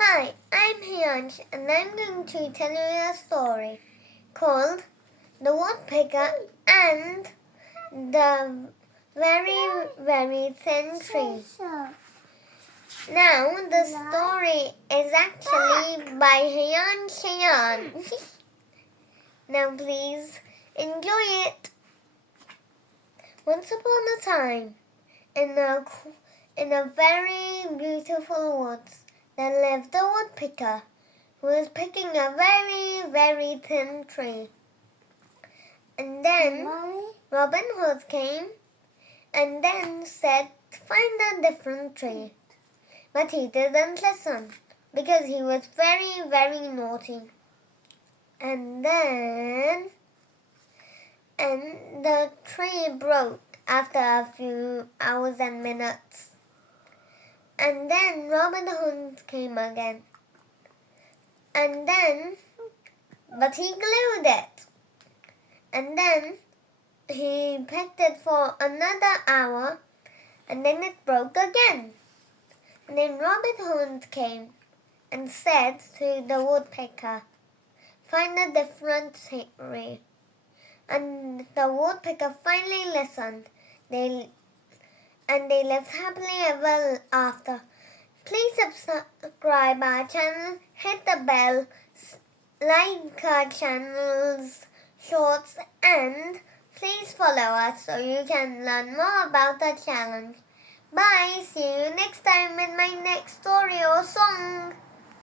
Hi, I'm Hiyansh and I'm going to tell you a story called The Woodpecker and the Very Thin Tree. Now, the story is actually by Hiyansh. Now, please enjoy it. Once upon a time, in a very beautiful woods, there lived a woodpecker who was picking a very thin tree. And then Robin Hood came and then said, "Find a different tree." But he didn't listen because he was very naughty. And the tree broke after a few hours and minutes. And then Robin Hood came again. But he glued it. And then he picked it for another hour, and then it broke again. And then Robin Hood came and said to the woodpecker, "Find a different tree." And the woodpecker finally listened. They lived happily ever after. Please subscribe our channel, hit the bell, like our channel's shorts, and please follow us so you can learn more about the challenge. Bye! See you next time in my next story or song.